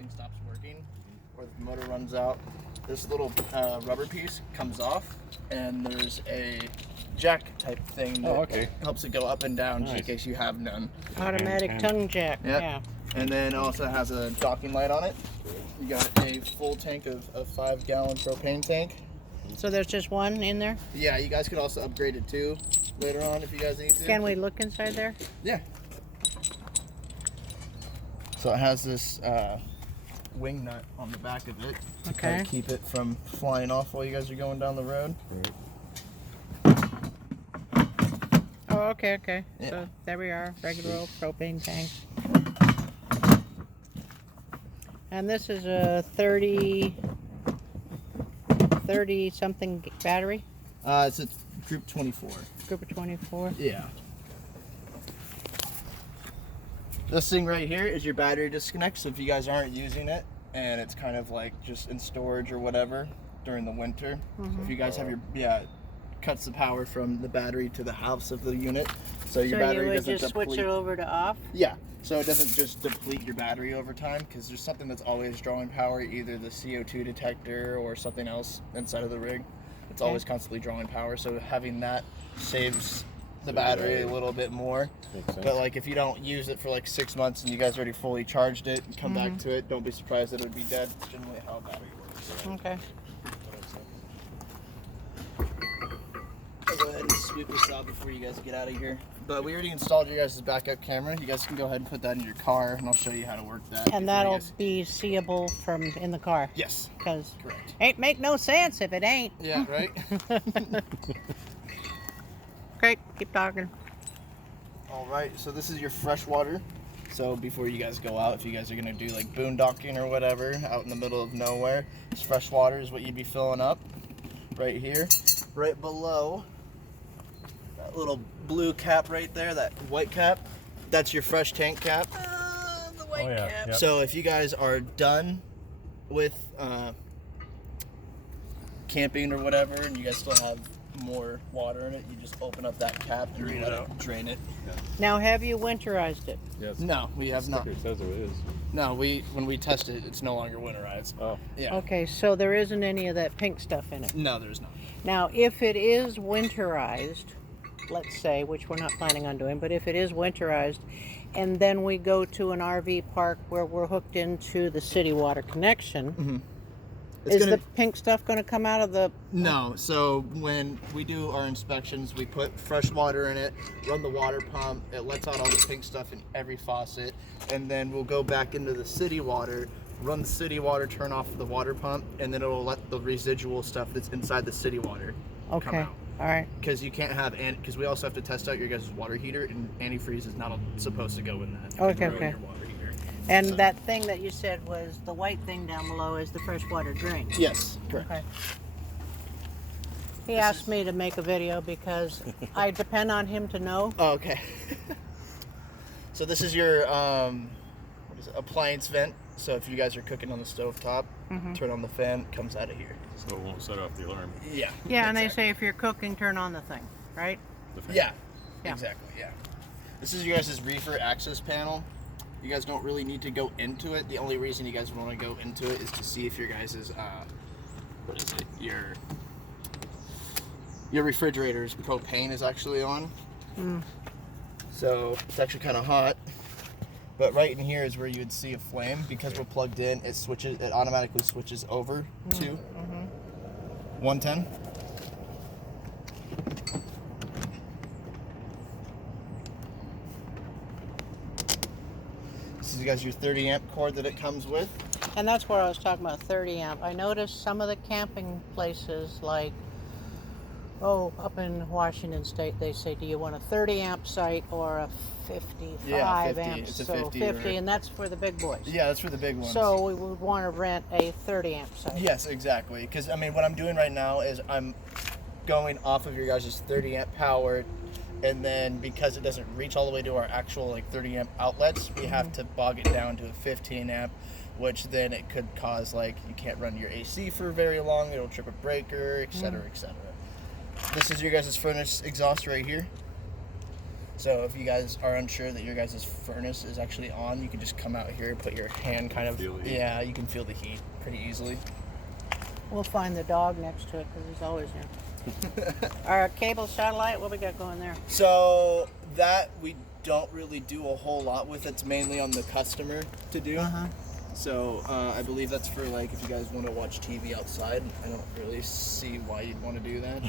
something stops working or the motor runs out, this little rubber piece comes off, and there's a jack type thing that helps it go up and down just in case you have none. Automatic tongue jack. Yep. Yeah. And then it also has a docking light on it. You got a full tank of a 5-gallon propane tank. So there's just one in there? Yeah, you guys could also upgrade it too later on if you guys need to. Can we look inside there? Yeah. So it has this wing nut on the back of it to kind of keep it from flying off while you guys are going down the road. Oh, okay. Yeah. So there we are, regular old propane tank. And this is a 30 something battery? It's a group 24. Group of 24? Yeah. This thing right here is your battery disconnect, so if you guys aren't using it and it's kind of like just in storage or whatever during the winter, so if you guys have your, cuts the power from the battery to the house of the unit, so your battery you would doesn't just deplete. switch it over to off? Yeah, so it doesn't just deplete your battery over time, because there's something that's always drawing power, either the CO2 detector or something else inside of the rig. It's always constantly drawing power, so having that saves the battery a little bit more. But like if you don't use it for like 6 months and you guys already fully charged it and come back to it, don't be surprised that it would be dead. It's generally how a battery works. Okay. I'll go ahead and sweep this out before you guys get out of here. But we already installed your guys' backup camera. You guys can go ahead and put that in your car, and I'll show you how to work that. And that'll be seeable from in the car? Yes. Because correct. Ain't make no sense if it ain't. Yeah, right? Okay, keep talking. All right, so this is your fresh water. So before you guys go out, if you guys are gonna do like boondocking or whatever out in the middle of nowhere, this fresh water is what you'd be filling up right here. Right below that little blue cap right there, that white cap, that's your fresh tank cap. The white cap. Yep. So if you guys are done with camping or whatever, and you guys still have more water in it, you just open up that cap and drain it. Yeah. Now, have you winterized it? Yes. No, we have not. It says it is. No, when we test it, it's no longer winterized. Oh. Yeah. Okay, so there isn't any of that pink stuff in it. No, there's not. Now, if it is winterized, let's say, which we're not planning on doing, but if it is winterized, and then we go to an RV park where we're hooked into the city water connection, is the pink stuff going to come out of the... No, so when we do our inspections, we put fresh water in it, run the water pump, it lets out all the pink stuff in every faucet, and then we'll go back into the city water, run the city water, turn off the water pump, and then it'll let the residual stuff that's inside the city water come out. All right. Because you can't have, because we also have to test out your guys' water heater, and antifreeze is not supposed to go in that. Okay. Your water heater. And that thing that you said was the white thing down below is the freshwater drain. Yes, correct. Okay. He asked me to make a video because I depend on him to know. Oh, okay. So this is your appliance vent. So if you guys are cooking on the stovetop, turn on the fan, it comes out of here. So it won't set off the alarm. Yeah. Yeah, and they say if you're cooking, turn on the thing, right? The fan. Yeah. Yeah. Exactly. Yeah. This is your guys' reefer access panel. You guys don't really need to go into it. The only reason you guys want to go into it is to see if your guys' what is it? Your refrigerator's propane is actually on. So it's actually kind of hot. But right in here is where you would see a flame. Because we're plugged in, it automatically switches over to 110. This is, you guys, your 30 amp cord that it comes with. And that's where I was talking about 30 amp. I noticed some of the camping places like, up in Washington State, they say, do you want a 30 amp site or a 55 amp? It's a so 50, right? and that's for the big boys. Yeah, that's for the big ones. So we would want to rent a 30 amp site. Yes, exactly. Because, I mean, what I'm doing right now is I'm going off of your guys' 30 amp power, and then because it doesn't reach all the way to our actual like 30 amp outlets, we have to bog it down to a 15 amp, which then it could cause like you can't run your AC for very long, it'll trip a breaker, etc., etc. This is your guys' furnace exhaust right here. So if you guys are unsure that your guys' furnace is actually on, you can just come out here, put your hand kind of, yeah, you can feel the heat pretty easily. We'll find the dog next to it because he's always here. Our cable satellite, what we got going there? So that we don't really do a whole lot with. It's mainly on the customer to do. So I believe that's for like if you guys want to watch TV outside. I don't really see why you'd want to do that.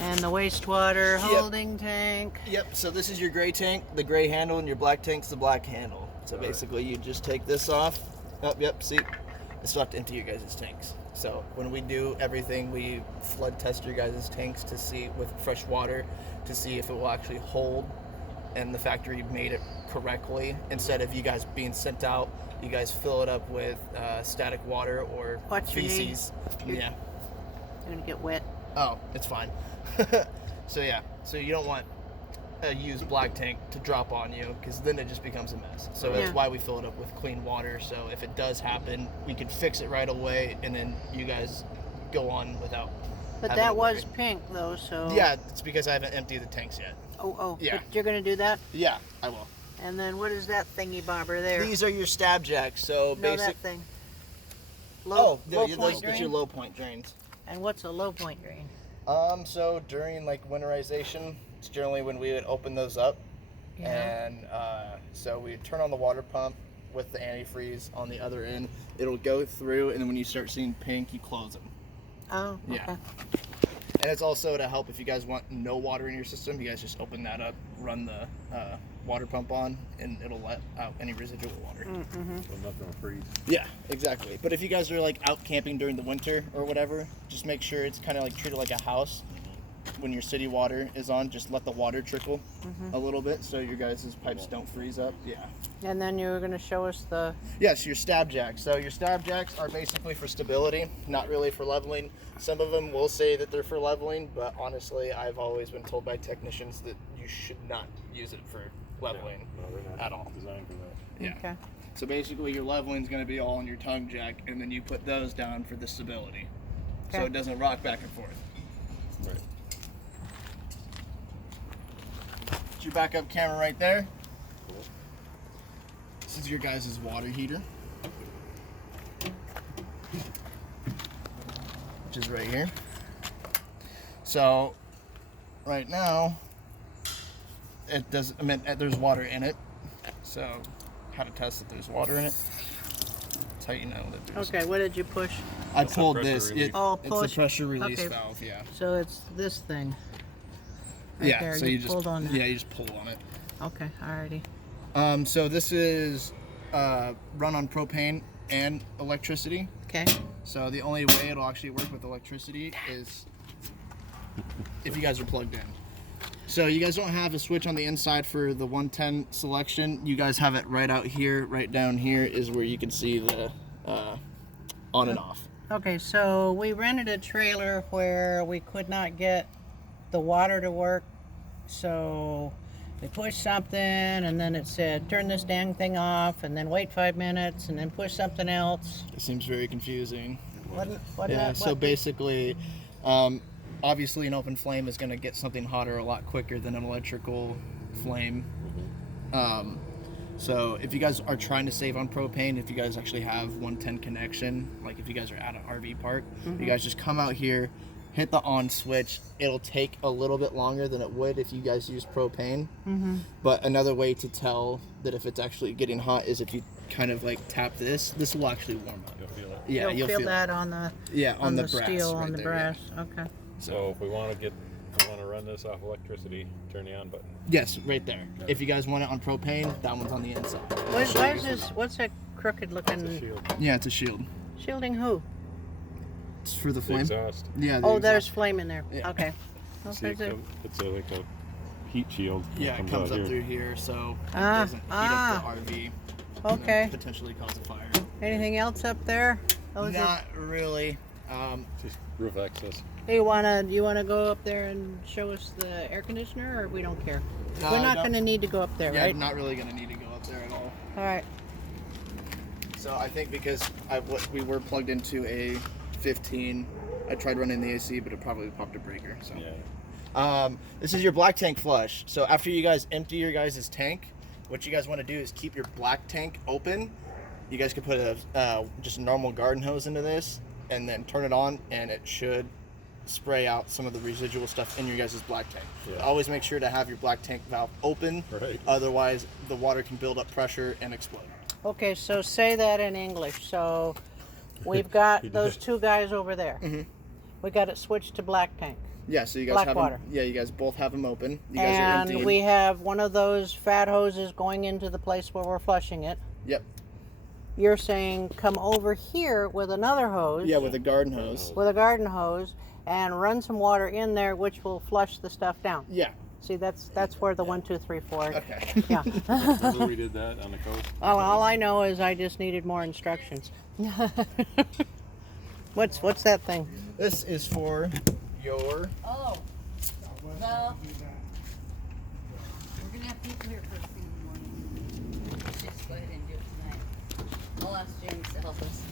And the wastewater holding tank. Yep, so this is your gray tank, the gray handle, and your black tank's the black handle. So basically you just take this off. Oh, yep, see? It's about to empty your guys' tanks. So when we do everything, we flood test your guys' tanks to see with fresh water to see if it will actually hold and the factory made it correctly. Instead of you guys being sent out, you guys fill it up with static water or feces. Yeah. You're gonna get wet. Oh, it's fine. So yeah, so you don't want a used black tank to drop on you because then it just becomes a mess. So that's why we fill it up with clean water. So if it does happen, we can fix it right away, and then you guys go on without. But that was pink though, so. Yeah, it's because I haven't emptied the tanks yet. Oh. Yeah. But you're gonna do that? Yeah, I will. And then what is that thingy bobber there? These are your stab jacks. So that thing. Low point drain? It's your low point drains. And what's a low point drain? So during like winterization, it's generally when we would open those up, and so we turn on the water pump with the antifreeze on the other end. It'll go through, and then when you start seeing pink, you close them. Oh, okay. Yeah. And it's also to help if you guys want no water in your system, you guys just open that up, run the water pump on, and it'll let out any residual water. So nothing will freeze. Yeah, exactly. But if you guys are like out camping during the winter or whatever, just make sure it's kind of like treated like a house. When your city water is on, just let the water trickle a little bit so your guys' pipes don't freeze up. Yeah. And then you were going to show us the... Yes, your stab jacks. So your stab jacks are basically for stability, not really for leveling. Some of them will say that they're for leveling, but honestly, I've always been told by technicians that you should not use it for leveling at all. Designed for that. Yeah. Okay. So basically your leveling is going to be all on your tongue jack, and then you put those down for the stability. So Okay. it doesn't rock back and forth. Right. Your backup camera right there. This is your guys' water heater, which is right here. So right now it does, I mean, there's water in it. So how to test that there's water in it? That's how you know that there's. Okay, what did you push? I That's pulled the pressure this. relief. It's push. the pressure release Okay. valve. Yeah. So it's this thing. Right Yeah. there. So you just pulled on that. Yeah, you just pull on it. Okay, alrighty. So this is run on propane and electricity. Okay. So the only way it'll actually work with electricity is if you guys are plugged in. So you guys don't have a switch on the inside for the 110 selection. You guys have it right out here, right down here is where you can see the on and off. Okay, so we rented a trailer where we could not get the water to work. So we pushed something and then it said, turn this dang thing off and then wait 5 minutes and then push something else. It seems very confusing. What Yeah, so basically, obviously an open flame is going to get something hotter a lot quicker than an electrical flame. So if you guys are trying to save on propane, if you guys actually have 110 connection, like if you guys are at an RV park, you guys just come out here, hit the on switch. It'll take a little bit longer than it would if you guys use propane. But another way to tell that if it's actually getting hot is if you kind of like tap this will actually warm up. You'll feel it. Yeah, you'll feel that on the on the brass, steel, right on the there, brass. Okay. So if we want to run this off electricity, turn the on button. Yes, right there. If you guys want it on propane, that one's on the inside. Why is this? What's that crooked It's a looking? shield. Yeah, it's a shield. Shielding who? It's for the The flame. exhaust. Yeah. Oh, there's flame in there. Yeah. Okay. See, Okay. it's like a heat shield. that Yeah, it comes out up here. through here, so it Ah, doesn't heat up the RV. Okay. And potentially cause a fire. Anything else up there? Not really. Just roof access. You wanna go up there and show us the air conditioner, or we don't care? No, We're not don't- gonna need to go up there, Yeah, right? I'm not really gonna need to go up there at all. All right. So I think because we were plugged into a 15, I tried running the AC, but it probably popped a breaker. So Yeah. This is your black tank flush. So after you guys empty your guys' tank, what you guys want to do is keep your black tank open. You guys could put a just a normal garden hose into this and then turn it on, and it should spray out some of the residual stuff in your guys' black tank. Yeah. Always make sure to have your black tank valve open. Right. Otherwise, the water can build up pressure and explode. Okay, so say that in English. So we've got those two guys over there. Mm-hmm. We got it switched to black tank. Yeah, so you guys Black have water. them. Yeah, you guys both have them open. You guys are And emptying. we have one of those fat hoses going into the place where we're flushing it. Yep. You're saying come over here with another hose. Yeah, with a garden hose. With a garden hose and run some water in there, which will flush the stuff down. Yeah. See, that's where the 1, 2, 3, 4. Okay. Yeah. Remember we did that on the coast? all I know is I just needed more instructions. What's that thing? This is for your. Oh, well, we're gonna have people here first thing in the morning. Let's just go ahead and do it tonight. I'll ask James to help us.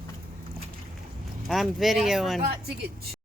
I'm I videoing. forgot to get